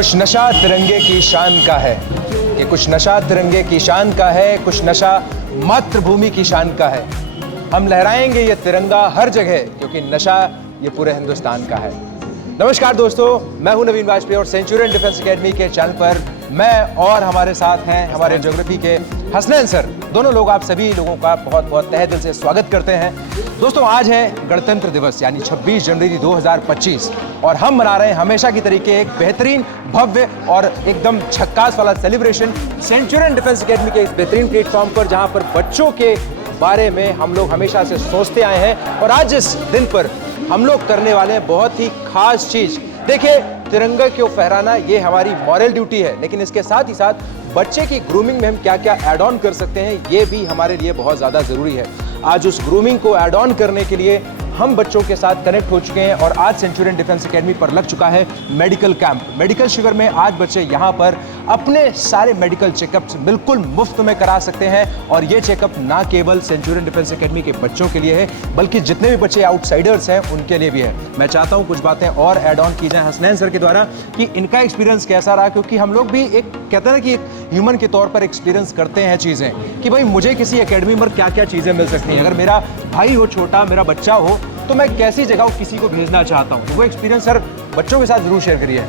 कुछ नशा तिरंगे की शान का है, ये कुछ नशा तिरंगे की शान का है, कुछ नशा मातृभूमि की शान का है। हम लहराएंगे ये तिरंगा हर जगह क्योंकि नशा ये पूरे हिंदुस्तान का है। नमस्कार दोस्तों, मैं हूं नवीन वाजपेयी और सेंचुरियन डिफेंस एकेडमी के चैनल पर मैं और हमारे साथ हैं हमारे ज्योग्राफी के हसनैन सर। दोनों लोग आप सभी लोगों का बहुत बहुत तहे दिल से स्वागत करते हैं। दोस्तों, आज है गणतंत्र दिवस यानी 26 जनवरी 2025 और हम मना रहे हैं हमेशा की तरीके एक बेहतरीन, भव्य और एकदम झक्कास वाला सेलिब्रेशन सेंचुरियन डिफेंस एकेडमी के इस बेहतरीन प्लेटफॉर्म पर, जहां पर बच्चों के बारे में हम लोग हमेशा से सोचते आए हैं और आज इस दिन पर हम लोग करने वाले हैं बहुत ही खास चीज। देखिए, तिरंगा को फहराना ये हमारी मॉरल ड्यूटी है, लेकिन इसके साथ ही साथ बच्चे की ग्रूमिंग में हम क्या क्या ऐड ऑन कर सकते हैं ये भी हमारे लिए बहुत ज़्यादा ज़रूरी है। आज उस ग्रूमिंग को ऐड ऑन करने के लिए हम बच्चों के साथ कनेक्ट हो चुके हैं और आज सेंचुरियन डिफेंस एकेडमी पर लग चुका है मेडिकल कैंप। मेडिकल शिविर में आज बच्चे यहाँ पर अपने सारे मेडिकल चेकअप्स बिल्कुल मुफ्त में करा सकते हैं और ये चेकअप ना केवल सेंचुरियन डिफेंस एकेडमी के बच्चों के लिए है बल्कि जितने भी बच्चे आउटसाइडर्स हैं उनके लिए भी है। मैं चाहता हूँ कुछ बातें और ऐड ऑन की जाएं हसनैन सर के द्वारा कि इनका एक्सपीरियंस कैसा रहा, क्योंकि हम लोग भी एक कहते हैं ना कि एक ह्यूमन के तौर पर एक्सपीरियंस करते हैं चीज़ें कि भाई मुझे किसी एकेडमी में क्या क्या चीज़ें मिल सकती हैं। अगर मेरा भाई हो छोटा, मेरा बच्चा हो, तो मैं कैसी जगह किसी को भेजना चाहता हूँ, वो एक्सपीरियंस सर बच्चों के साथ जरूर शेयर करिए।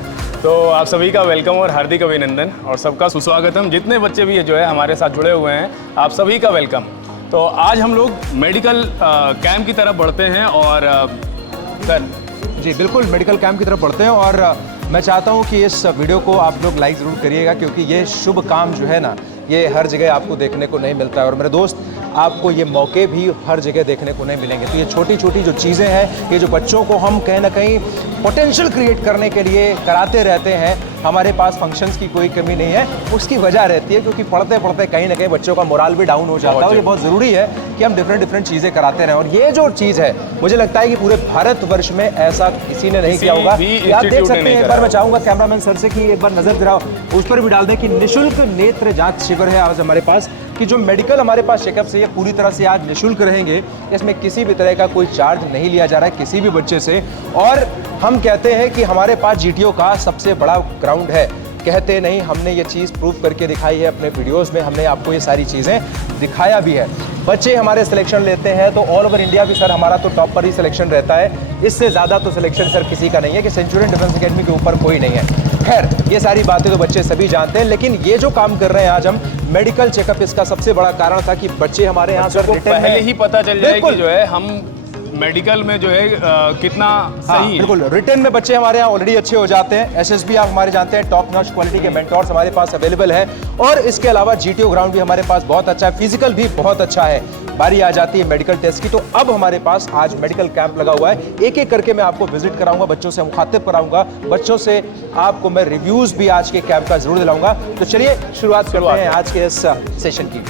तो आप सभी का वेलकम और हार्दिक अभिनंदन और सबका सुस्वागतम। जितने बच्चे भी जो है हमारे साथ जुड़े हुए हैं, आप सभी का वेलकम। तो आज हम लोग मेडिकल कैंप की तरफ बढ़ते हैं और सर जी बिल्कुल मेडिकल कैंप की तरफ बढ़ते हैं और मैं चाहता हूँ कि इस वीडियो को आप लोग लाइक ज़रूर करिएगा क्योंकि ये शुभ काम जो है ना, ये हर जगह आपको देखने को नहीं मिलता है और मेरे दोस्त आपको ये मौके भी हर जगह देखने को नहीं मिलेंगे। तो ये छोटी छोटी जो चीज़ें हैं, ये जो बच्चों को हम कहीं ना कहीं पोटेंशियल क्रिएट करने के लिए कराते रहते हैं, हमारे पास फंक्शंस की कोई कमी नहीं है। उसकी वजह रहती है क्योंकि पढ़ते पढ़ते कहीं ना कहीं बच्चों का मोराल भी डाउन हो जाता है और ये बहुत ज़रूरी है कि हम डिफरेंट चीज़ें कराते रहें। और ये जो चीज़ है, मुझे लगता है कि पूरे भारतवर्ष में ऐसा किसी ने नहीं किया होगा। आप देख सकते हैं, एक बार मैं चाहूँगा कैमरामैन सर से कि एक बार नज़र गिराओ, उस पर भी डाल दें कि निःशुल्क नेत्र जाँच शिविर है आज हमारे पास, कि जो मेडिकल हमारे पास चेकअप है ये पूरी तरह से आज निःशुल्क रहेंगे। इसमें किसी भी तरह का कोई चार्ज नहीं लिया जा रहा है किसी भी बच्चे से। और हम कहते हैं कि हमारे पास जीटीओ का सबसे बड़ा ग्राउंड है, कहते नहीं, हमने ये चीज़ प्रूव करके दिखाई है अपने वीडियोस में, हमने आपको ये सारी चीज़ें दिखाया भी है। बच्चे हमारे सिलेक्शन लेते हैं तो ऑल ओवर इंडिया भी सर हमारा तो टॉप पर ही सिलेक्शन रहता है। इससे ज़्यादा तो सिलेक्शन सर किसी का नहीं है कि सेंचुरियन डिफेंस एकेडमी के ऊपर कोई नहीं है। खैर, ये सारी बातें तो बच्चे सभी जानते हैं, लेकिन ये जो काम कर रहे हैं आज हम मेडिकल चेकअप, इसका सबसे बड़ा कारण था कि बच्चे हमारे यहाँ सर पहले ही पता चल जाए कि जो है हम मेडिकल में जो है कितना सही है। बिल्कुल, रिटर्न में बच्चे हमारे यहाँ ऑलरेडी अच्छे हो जाते हैं। एसएसबी आप हमारे जानते हैं, टॉप नॉच क्वालिटी के मेंटोर्स हमारे पास अवेलेबल है और इसके अलावा जीटीओ ग्राउंड भी हमारे पास बहुत अच्छा है, फिजिकल भी बहुत अच्छा है। बारी आ जाती है मेडिकल टेस्ट की, तो अब हमारे पास आज मेडिकल कैंप लगा हुआ है। एक एक करके मैं आपको विजिट कराऊंगा, बच्चों से मुखातिब कराऊंगा, बच्चों से आपको मैं रिव्यूज भी आज के कैंप का जरूर दिलाऊंगा। तो चलिए शुरुआत करते हैं आज के इस सेशन की।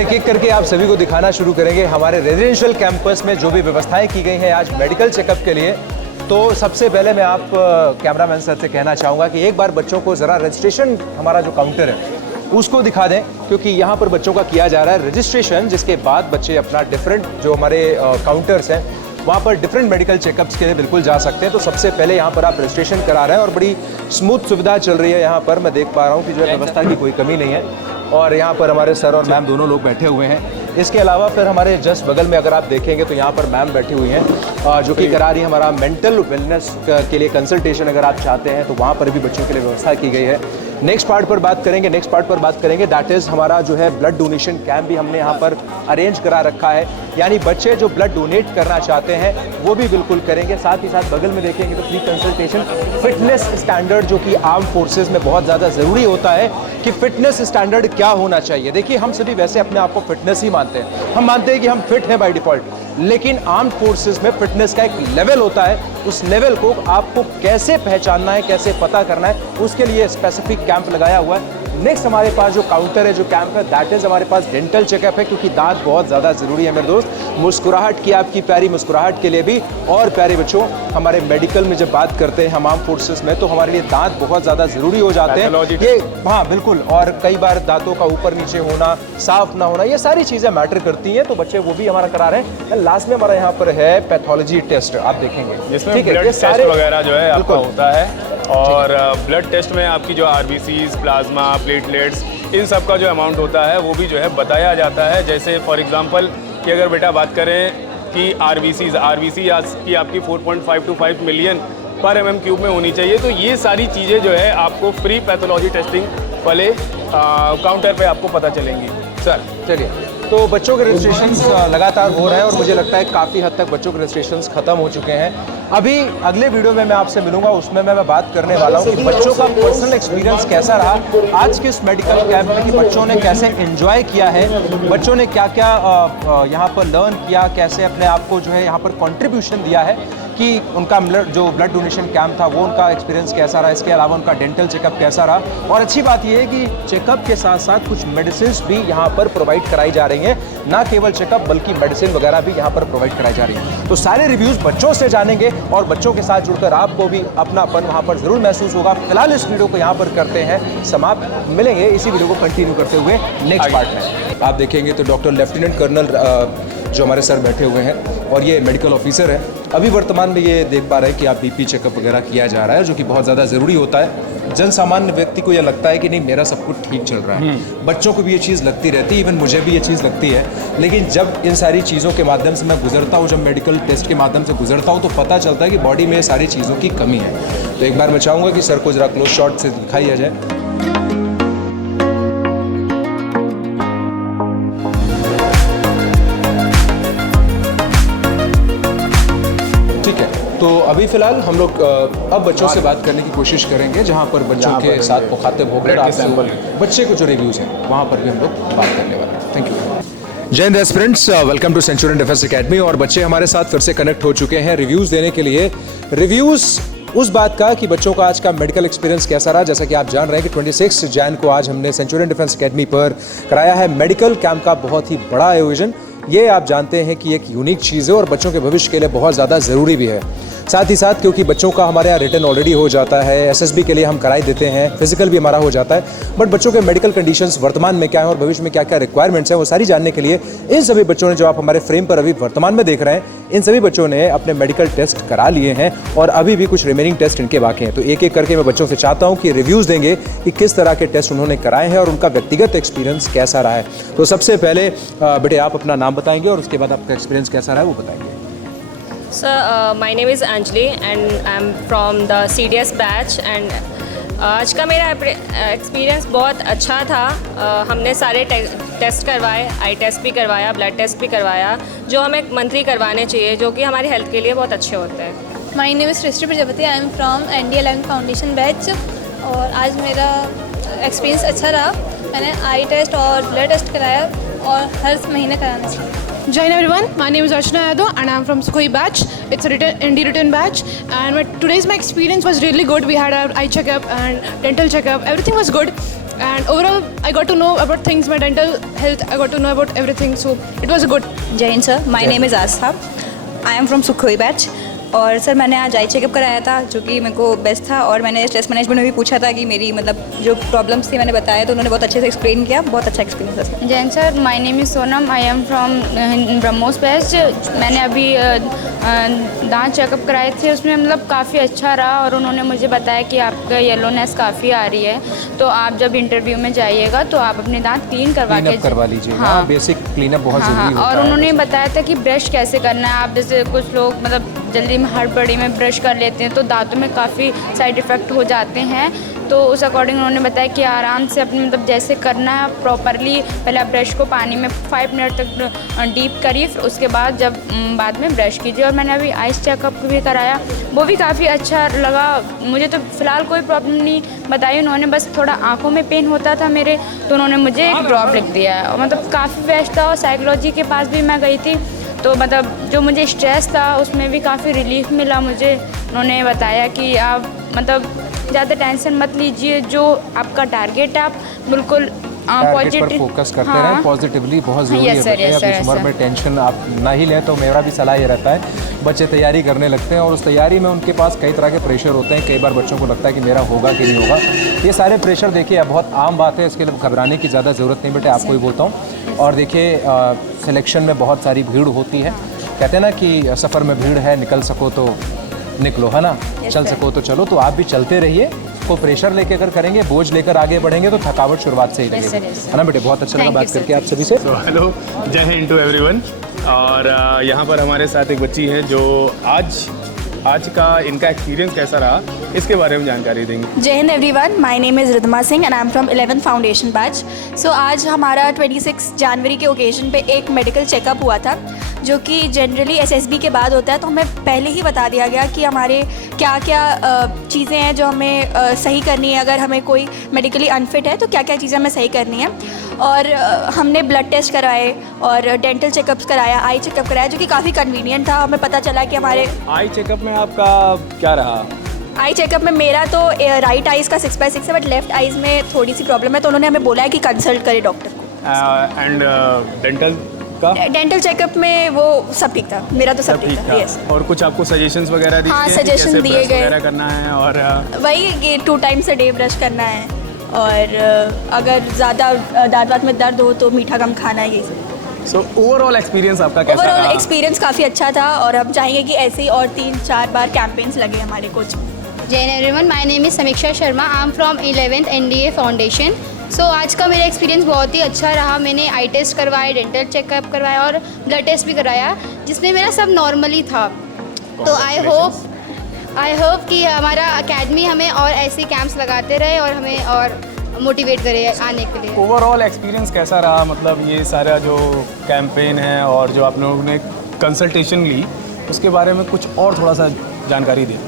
एक एक करके आप सभी को दिखाना शुरू करेंगे हमारे रेजिडेंशियल कैंपस में जो भी व्यवस्थाएं की गई हैं आज मेडिकल चेकअप के लिए। तो सबसे पहले मैं आप कैमरामैन सर से कहना चाहूँगा कि एक बार बच्चों को ज़रा रजिस्ट्रेशन, हमारा जो काउंटर है उसको दिखा दें, क्योंकि यहाँ पर बच्चों का किया जा रहा है रजिस्ट्रेशन, जिसके बाद बच्चे अपना डिफरेंट जो हमारे काउंटर्स हैं वहाँ पर डिफरेंट मेडिकल चेकअप्स के लिए बिल्कुल जा सकते हैं। तो सबसे पहले यहाँ पर आप रजिस्ट्रेशन करा रहे हैं और बड़ी स्मूथ सुविधा चल रही है यहाँ पर। मैं देख पा रहा हूँ कि जो है व्यवस्था की कोई कमी नहीं है और यहाँ पर हमारे सर और मैम दोनों लोग बैठे हुए हैं। इसके अलावा फिर हमारे जस्ट बगल में अगर आप देखेंगे तो यहाँ पर मैम बैठी हुई हैं जो कि करा रही है हमारा मेंटल वेलनेस के लिए कंसल्टेशन। अगर आप चाहते हैं तो वहाँ पर भी बच्चों के लिए व्यवस्था की गई है। नेक्स्ट पार्ट पर बात करेंगे दैट इज़ हमारा जो है ब्लड डोनेशन कैंप भी हमने यहाँ पर अरेंज करा रखा है, यानी बच्चे जो ब्लड डोनेट करना चाहते हैं वो भी बिल्कुल करेंगे। साथ ही साथ बगल में देखेंगे तो फ्री कंसल्टेशन, फिटनेस स्टैंडर्ड जो कि आर्म फोर्सेस में बहुत ज़्यादा ज़रूरी होता है कि फिटनेस स्टैंडर्ड क्या होना चाहिए। देखिए, हम सभी वैसे अपने आप को फिटनेस ही मानते हैं, हम मानते हैं कि हम फिट हैं बाय डिफ़ॉल्ट, लेकिन आर्म्ड फोर्सेस में फिटनेस का एक लेवल होता है। उस लेवल को आपको कैसे पहचानना है, कैसे पता करना है, उसके लिए स्पेसिफिक कैंप लगाया हुआ है। नेक्स्ट हमारे पास जो काउंटर है, जो कैंप है, दैट इज हमारे पास डेंटल चेकअप है, क्योंकि दांत बहुत ज़्यादा ज़रूरी है मेरे दोस्त। मुस्कुराहट की, आपकी प्यारी मुस्कुराहट के लिए भी। और प्यारे बच्चों, हमारे मेडिकल में जब बात करते हैं हम आर्म फोर्सेस में, तो हमारे लिए दांत बहुत ज़्यादा ज़रूरी हो जाते हैं। ये हाँ बिल्कुल, और कई बार दांतों का ऊपर नीचे होना, साफ ना होना, ये सारी चीज़ें मैटर करती हैं। तो बच्चे वो भी हमारा करा रहे हैं। लास्ट में हमारा यहाँ पर है पैथोलॉजी टेस्ट, आप देखेंगे जिसमें ब्लड टेस्ट वगैरह जो है आपका होता है। और ब्लड टेस्ट में आपकी जो आरबीसीज, प्लाज्मा, प्लेटलेट्स, इन सब का जो अमाउंट होता है वो भी जो है बताया जाता है। जैसे फॉर एग्जांपल कि अगर बेटा बात करें कि आरबीसी आज की आपकी 4.5 to 5 मिलियन पर mm³ में होनी चाहिए। तो ये सारी चीज़ें जो है आपको फ्री पैथोलॉजी टेस्टिंग वाले काउंटर पे आपको पता चलेंगी। सर चलिए, तो बच्चों के रजिस्ट्रेशन लगातार हो रहे हैं और मुझे लगता है काफ़ी हद तक बच्चों के रजिस्ट्रेशन खत्म हो चुके हैं। अभी अगले वीडियो में मैं आपसे मिलूंगा, उसमें मैं बात करने वाला हूँ कि बच्चों का पर्सनल एक्सपीरियंस कैसा रहा आज के इस मेडिकल कैंप में, कि बच्चों ने कैसे एंजॉय किया है, बच्चों ने क्या क्या यहाँ पर लर्न किया, कैसे अपने आप को जो है यहाँ पर कंट्रीब्यूशन दिया है, कि उनका जो ब्लड डोनेशन कैंप था वो उनका एक्सपीरियंस कैसा रहा, इसके अलावा उनका डेंटल चेकअप कैसा रहा। और अच्छी बात यह है कि चेकअप के साथ साथ कुछ मेडिसिन भी यहाँ पर प्रोवाइड कराई जा रही हैं, ना केवल चेकअप बल्कि मेडिसिन वगैरह भी यहाँ पर प्रोवाइड कराई जा रही हैं। तो सारे रिव्यूज़ बच्चों से जानेंगे और बच्चों के साथ जुड़कर आपको भी अपनापन वहाँ पर ज़रूर महसूस होगा। फिलहाल इस वीडियो को यहाँ पर करते हैं समाप्त, मिलेंगे इसी वीडियो को कंटिन्यू करते हुए नेक्स्ट पार्ट में। आप देखेंगे तो डॉक्टर लेफ्टिनेंट कर्नल जो हमारे सर बैठे हुए हैं और ये मेडिकल ऑफिसर है। अभी वर्तमान में ये देख पा रहे हैं कि आप बीपी चेकअप वगैरह किया जा रहा है, जो कि बहुत ज़्यादा ज़रूरी होता है। जन सामान्य व्यक्ति को यह लगता है कि नहीं मेरा सब कुछ ठीक चल रहा है, बच्चों को भी ये चीज़ लगती रहती है, इवन मुझे भी ये चीज़ लगती है। लेकिन जब इन सारी चीज़ों के माध्यम से मैं गुजरता हूँ, जब मेडिकल टेस्ट के माध्यम से गुजरता हूँ, तो पता चलता है कि बॉडी में सारी चीज़ों की कमी है। तो एक बार मैं चाहूँगा कि सर को ज़रा क्लोज शॉट से दिखाई जाए। तो अभी फिलहाल हम लोग अब बच्चों से बात करने की कोशिश करेंगे, जहां पर बच्चों के साथ मुखातिब होकर बच्चे को जो रिव्यूज़ हैं वहां पर भी हम लोग बात करने वाले हैं। Thank you. Jai Hind aspirants, welcome to Centurion Defence Academy. और बच्चे हमारे साथ फिर से कनेक्ट हो चुके हैं रिव्यूज़ देने के लिए। रिव्यूज़ उस बात का कि बच्चों का आज का मेडिकल एक्सपीरियंस कैसा रहा। जैसा कि आप जान रहे हैं कि 26 जैन को आज हमने सेंचुरियन डिफेंस एकेडमी पर कराया है मेडिकल कैंप का बहुत ही बड़ा आयोजन। ये आप जानते हैं कि एक यूनिक चीज़ है और बच्चों के भविष्य के लिए बहुत ज़्यादा ज़रूरी भी है। साथ ही साथ क्योंकि बच्चों का हमारे यहाँ रिटर्न ऑलरेडी हो जाता है, एसएसबी के लिए हम कराई देते हैं, फिजिकल भी हमारा हो जाता है, बट बच्चों के मेडिकल कंडीशंस वर्तमान में क्या है और भविष्य में क्या क्या रिक्वायरमेंट्स हैं, वो सारी जानने के लिए इन सभी बच्चों ने, जो आप हमारे फ्रेम पर अभी वर्तमान में देख रहे हैं, इन सभी बच्चों ने अपने मेडिकल टेस्ट करा लिए हैं और अभी भी कुछ रिमेनिंग टेस्ट इनके बाकी हैं। तो एक एक करके मैं बच्चों से चाहता हूँ कि रिव्यूज़ देंगे कि किस तरह के टेस्ट उन्होंने कराए हैं और उनका व्यक्तिगत एक्सपीरियंस कैसा रहा है। तो सबसे पहले बेटे आप अपना नाम बताएंगे और उसके बाद आपका एक्सपीरियंस कैसा रहा है वो बताएंगे। Sir, my name is Anjali and I'm from the CDS batch and आज का मेरा एक्सपीरियंस बहुत अच्छा था। हमने सारे टेस्ट करवाए, आई टेस्ट भी करवाया, ब्लड टेस्ट भी करवाया, जो हमें मंथली करवाने चाहिए, जो कि हमारी हेल्थ के लिए बहुत अच्छे होते हैं। My name is Srishti Prajapati, I am from ND11 foundation batch और आज मेरा एक्सपीरियंस अच्छा रहा। मैंने आई टेस्ट और ब्लड टेस्ट कराया और हर महीने कराना चाहिए। Jai Hind everyone, my name is Archana Yadav and I am from Sukhoi batch. It's a ND written batch and today's my experience was really good. We had our eye checkup and dental checkup. Everything was good and overall I got to know about things, my dental health, I got to know about everything, so it was good. Jai Hind sir, my name is Astha. I am from Sukhoi batch. और sir मैंने आज eye checkup कराया था जो कि मेरे को best था और मैंने स्ट्रेस मैनेजमेंट में भी पूछा था कि मेरी मतलब जो प्रॉब्लम्स थी मैंने बताया तो उन्होंने बहुत अच्छे से एक्सप्लेन किया। बहुत अच्छा एक्सपीरियंस था। Jain sir, my name is Sonam, I am from BrahMos batch. मैंने अभी दांत चेकअप कराए थे, उसमें मतलब काफ़ी अच्छा रहा और उन्होंने मुझे बताया कि आपका येलोनेस काफ़ी आ रही है, तो आप जब इंटरव्यू में जाइएगा तो आप अपने दांत क्लीन करवा लीजिए। हाँ, बेसिक क्लीनअप बहुत ज़रूरी होता है। और उन्होंने बताया था कि ब्रश कैसे करना है। आप जैसे कुछ लोग मतलब जल्दी में हड़बड़ी में ब्रश कर लेते हैं तो दांतों में काफ़ी साइड इफ़ेक्ट हो जाते हैं, तो उस अकॉर्डिंग उन्होंने बताया कि आराम से अपने मतलब जैसे करना है प्रॉपरली, पहले आप ब्रश को पानी में 5 मिनट तक डीप करिए, फिर उसके बाद बाद में ब्रश कीजिए। और मैंने अभी आइस चेकअप भी कराया, वो भी काफ़ी अच्छा लगा मुझे। तो फ़िलहाल कोई प्रॉब्लम नहीं बताई उन्होंने, बस थोड़ा आँखों में पेन होता था मेरे, तो उन्होंने मुझे एक ड्रॉप लिख दिया है और मतलब काफ़ी बेस्ट था। और साइकोलॉजी के पास भी मैं गई थी, तो मतलब जो मुझे स्ट्रेस था उसमें भी काफ़ी रिलीफ मिला मुझे। उन्होंने बताया कि आप मतलब ज़्यादा टेंशन मत लीजिए, जो आपका टारगेट है आप बिल्कुल टारगेट पर फोकस करते रहें पॉजिटिवली, बहुत ज़रूरी है बेटे। अब इस उम्र में टेंशन आप ना ही लें तो मेरा भी सलाह ये रहता है, बच्चे तैयारी करने लगते हैं और उस तैयारी में उनके पास कई तरह के प्रेशर होते हैं। कई बार बच्चों को लगता है कि मेरा होगा कि नहीं होगा। ये सारे प्रेशर देखिए बहुत आम बात है, इसके लिए घबराने की ज़्यादा ज़रूरत नहीं बेटे, आपको ही बोलता हूँ। और देखिए सिलेक्शन में बहुत सारी भीड़ होती है, कहते हैं ना कि सफ़र में भीड़ है, निकल सको तो निकलो, है ना, चल सको तो चलो। तो आप भी चलते रहिए, को प्रेशर लेके अगर करेंगे, बोझ लेकर आगे बढ़ेंगे तो थकावट शुरुआत से ही लगेगी, है ना बेटे। बहुत अच्छा लगा बात करके आप सभी से। तो हेलो, जय हिंद टू एवरीवन। और यहाँ पर हमारे साथ एक बच्ची है जो आज का इनका एक्सपीरियंस कैसा रहा इसके बारे में जानकारी देंगे। Jai Hind everyone, my name is Ridhma Singh and I am from 11th foundation batch. So आज हमारा 26 जनवरी के ओकेजन पे एक मेडिकल चेकअप हुआ था, जो कि जनरली एसएसबी के बाद होता है। तो हमें पहले ही बता दिया गया कि हमारे क्या क्या चीज़ें हैं जो हमें सही करनी है। अगर हमें कोई मेडिकली अनफिट है तो क्या क्या चीज़ें हमें सही करनी है। और हमने ब्लड टेस्ट करवाए और डेंटल चेकअप्स कराया, आई चेकअप कराया, जो कि काफ़ी कन्वीनियंट था। हमें पता चला कि हमारे आई चेकअप में आपका क्या रहा? आई चेकअप में मेरा तो राइट आइज़ का 6/6 है, बट लेफ्ट आइज़ में थोड़ी सी प्रॉब्लम है, तो उन्होंने हमें बोला है कि कंसल्ट करें डॉक्टर को। एंड डेंटल का? डेंटल चेकअप में वो सब ठीक था, मेरा तो सब ठीक था। यस। और कुछ आपको सजेशंस वगैरह दिए? हाँ, सजेशन दिए गए करना है और वही कि 2 टाइम्स अ डे ब्रश करना है, और अगर ज़्यादा दांत में दर्द हो तो मीठा कम खाना है, ये सब। सो ओवरऑल एक्सपीरियंस आपका कैसा रहा? ओवरऑल एक्सपीरियंस काफ़ी अच्छा था और हम चाहेंगे कि ऐसे ही और 3-4 बार कैंपेन्स लगे हमारे कोच में। जय everyone, my name is Samiksha Sharma, I am from 11th NDA foundation. So आज का मेरा एक्सपीरियंस बहुत ही अच्छा रहा। मैंने आई टेस्ट करवाए, डेंटल चेकअप करवाया और ब्लड टेस्ट भी कराया, जिसमें मेरा सब नॉर्मली था। तो आई होप कि हमारा अकेडमी हमें और ऐसे कैंप्स लगाते रहे और हमें और मोटिवेट करे आने के लिए। ओवरऑल एक्सपीरियंस कैसा रहा? मतलब ये सारा जो कैंपेन है और जो आप लोगों ने कंसल्टेशन ली, उसके बारे में कुछ और थोड़ा सा जानकारी दें।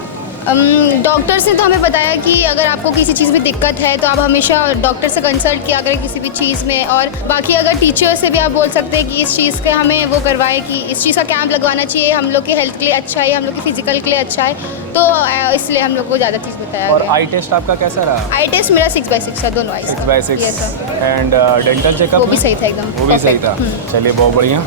डॉक्टर्स ने तो हमें बताया कि अगर आपको किसी चीज़ में दिक्कत है तो आप हमेशा डॉक्टर से कंसल्ट किया करें किसी भी चीज़ में। और बाकी अगर टीचर से भी आप बोल सकते हैं कि इस चीज़ के हमें वो करवाएं कि इस चीज़ का कैंप लगवाना चाहिए, हम लोग की हेल्थ के लिए अच्छा है, हम लोग की फिजिकल के लिए अच्छा है, तो इसलिए हम लोग को ज़्यादा चीज़ बताया। और आई टेस्ट आपका कैसा रहा? आई टेस्ट मेरा 6/6 है, दोनों आई 6/6। एंड डेंटल चेकअप वो भी सही था एकदम, वो भी सही था। चलिए, बहुत बढ़िया।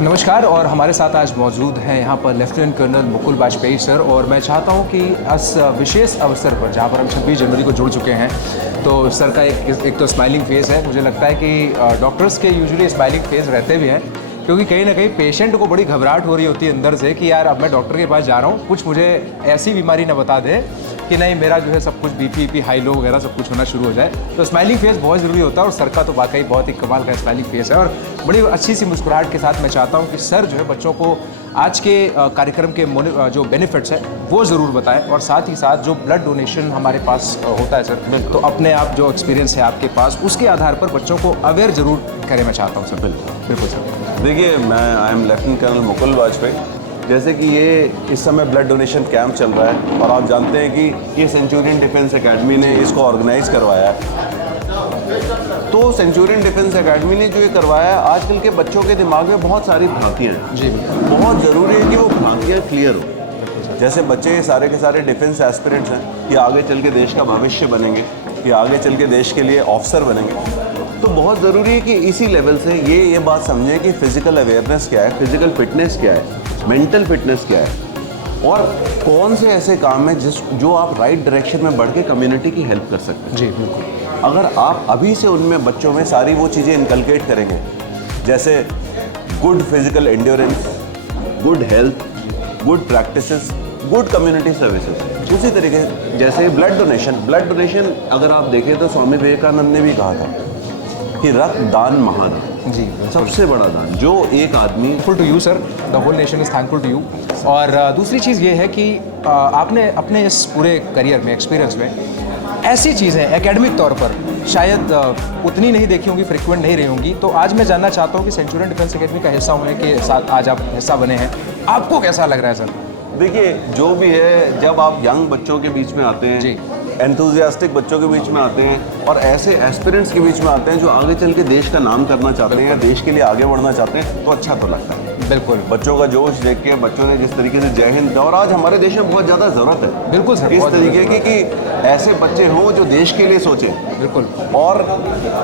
नमस्कार, और हमारे साथ आज मौजूद हैं यहाँ पर lieutenant colonel Mukul Vajpayee sir. और मैं चाहता हूँ कि इस विशेष अवसर पर जहाँ पर हम 26 जनवरी को जुड़ चुके हैं, तो सर का एक तो स्माइलिंग फेस है। मुझे लगता है कि डॉक्टर्स के यूजुअली स्माइलिंग फेस रहते भी हैं, क्योंकि कहीं ना कहीं पेशेंट को बड़ी घबराहट हो रही होती है अंदर से कि यार अब मैं डॉक्टर के पास जा रहा हूँ, कुछ मुझे ऐसी बीमारी ना बता दे कि नहीं मेरा जो है सब कुछ BP हाई लो वगैरह सब कुछ होना शुरू हो जाए। तो स्माइलिंग फेस बहुत ज़रूरी होता है, और सर का तो वाकई बहुत ही कमाल का स्माइलिंग फेस है। और बड़ी अच्छी सी मुस्कुराहट के साथ मैं चाहता हूँ कि सर जो है बच्चों को आज के कार्यक्रम के जो बेनिफिट्स हैं वो ज़रूर बताएं, और साथ ही साथ जो ब्लड डोनेशन हमारे पास होता है सर, तो अपने आप जो एक्सपीरियंस है आपके पास, उसके आधार पर बच्चों को अवेयर ज़रूर करें, मैं चाहता हूँ सर। बिल्कुल सर। देखिए, I am lieutenant colonel Mukul Vajpayee. जैसे कि ये इस समय ब्लड डोनेशन कैंप चल रहा है, और आप जानते हैं कि ये सेंचुरियन डिफेंस एकेडमी ने इसको ऑर्गेनाइज़ करवाया है। तो सेंचुरियन डिफेंस एकेडमी ने जो ये करवाया है, आजकल के बच्चों के दिमाग में बहुत सारी भ्रांतियाँ हैं जी, बहुत ज़रूरी है कि वो भ्रांतियाँ क्लियर हो। जैसे बच्चे सारे के सारे डिफेंस एस्पिरेंट्स हैं कि आगे चल के देश का भविष्य बनेंगे, कि आगे चल के देश के लिए ऑफिसर बनेंगे। तो बहुत ज़रूरी है कि इसी लेवल से ये बात समझें कि फ़िज़िकल अवेयरनेस क्या है, फ़िज़िकल फिटनेस क्या है, मेंटल फिटनेस क्या है, और कौन से ऐसे काम हैं जो आप राइट डायरेक्शन में बढ़ के कम्युनिटी की हेल्प कर सकते हैं। जी बिल्कुल। अगर आप अभी से उनमें बच्चों में सारी वो चीज़ें इनकलकेट करेंगे, जैसे good physical endurance, good health, good practices, good community services, उसी तरीके जैसे ब्लड डोनेशन अगर आप देखें तो स्वामी विवेकानंद ने भी कहा था कि रक्तदान महादान, जी सबसे बड़ा दान, जो एक आदमी। Thankful to you sir, the whole nation is thankful to you. और दूसरी चीज़ ये है कि आपने अपने इस पूरे करियर में, एक्सपीरियंस में ऐसी चीज़ें एकेडमिक तौर पर शायद उतनी नहीं देखी होंगी, फ्रिक्वेंट नहीं रही होंगी। तो आज मैं जानना चाहता हूँ कि सेंचुरियन डिफेंस एकेडमी का हिस्सा होने के साथ आज आप हिस्सा बने हैं, आपको कैसा लग रहा है सर? देखिए, जो भी है, जब आप यंग बच्चों के बीच में आते हैं जी, एंथुजियास्टिक बच्चों के बीच में आते हैं और ऐसे एस्पिरेंट्स के बीच में आते हैं जो आगे चल के देश का नाम करना चाहते हैं या देश के लिए आगे बढ़ना चाहते हैं, तो अच्छा तो लगता है। बिल्कुल, बच्चों का जोश देख के, बच्चों ने जिस तरीके से जय हिंद, और आज हमारे देश में बहुत ज़्यादा ज़रूरत है बिल्कुल सर, इस बहुत तरीके की कि ऐसे बच्चे हों जो देश के लिए सोचें। बिल्कुल। और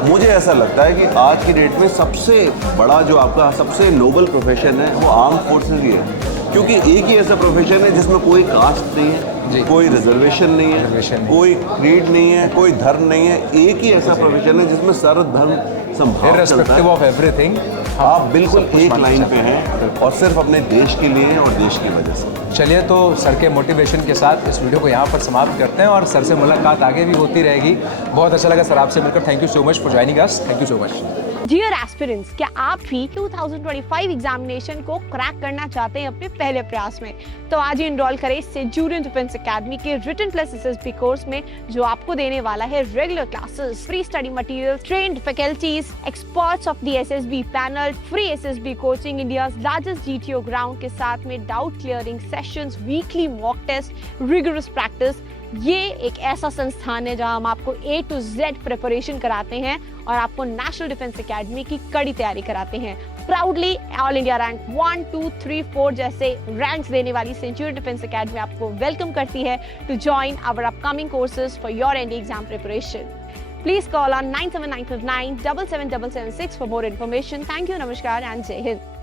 मुझे ऐसा लगता है कि आज की डेट में सबसे बड़ा जो आपका सबसे नोबल प्रोफेशन है वो आर्म फोर्सेस ही है, क्योंकि एक ही ऐसा प्रोफेशन है जिसमें कोई कास्ट नहीं है, कोई रिजर्वेशन नहीं है, कोई क्रीड नहीं है, कोई धर्म नहीं है। एक ही ऐसा प्रोफेशन है जिसमें सर्व धर्म संभाव चलता है। ऑफ एवरीथिंग, आप बिल्कुल एक लाइन पे हैं और सिर्फ अपने देश के लिए और देश की वजह से। चलिए, तो सर के मोटिवेशन के साथ इस वीडियो को यहाँ पर समाप्त करते हैं और सर से मुलाकात आगे भी होती रहेगी। बहुत अच्छा लगा सर आपसे मिलकर। Thank you so much for joining us. Thank you so much. Dear aspirants, क्या आप भी 2025 एग्जामिनेशन को क्रैक करना चाहते हैं अपने पहले प्रयास में? तो आज ही एनरोल करें सेंचुरियन डिफेंस एकेडमी के रिटन प्लस एसएसबी कोर्स में, जो आपको देने वाला है regular classes, free study material, trained faculties, experts of the SSB panel, free SSB coaching, India largest GTO ground के साथ में doubt clearing sessions, weekly mock test, rigorous practice. ये एक ऐसा संस्थान है जहां हम आपको A to Z प्रिपरेशन कराते हैं और आपको नेशनल डिफेंस एकेडमी की कड़ी तैयारी कराते हैं। प्राउडली ऑल इंडिया रैंक 1, 2, 3, 4 जैसे रैंक्स देने वाली सेंचुरियन डिफेंस एकेडमी आपको वेलकम करती है to join our upcoming courses for your ND exam preparation. Please call on 97959 77776 for more information. Thank you, Namaskar and Jai Hind.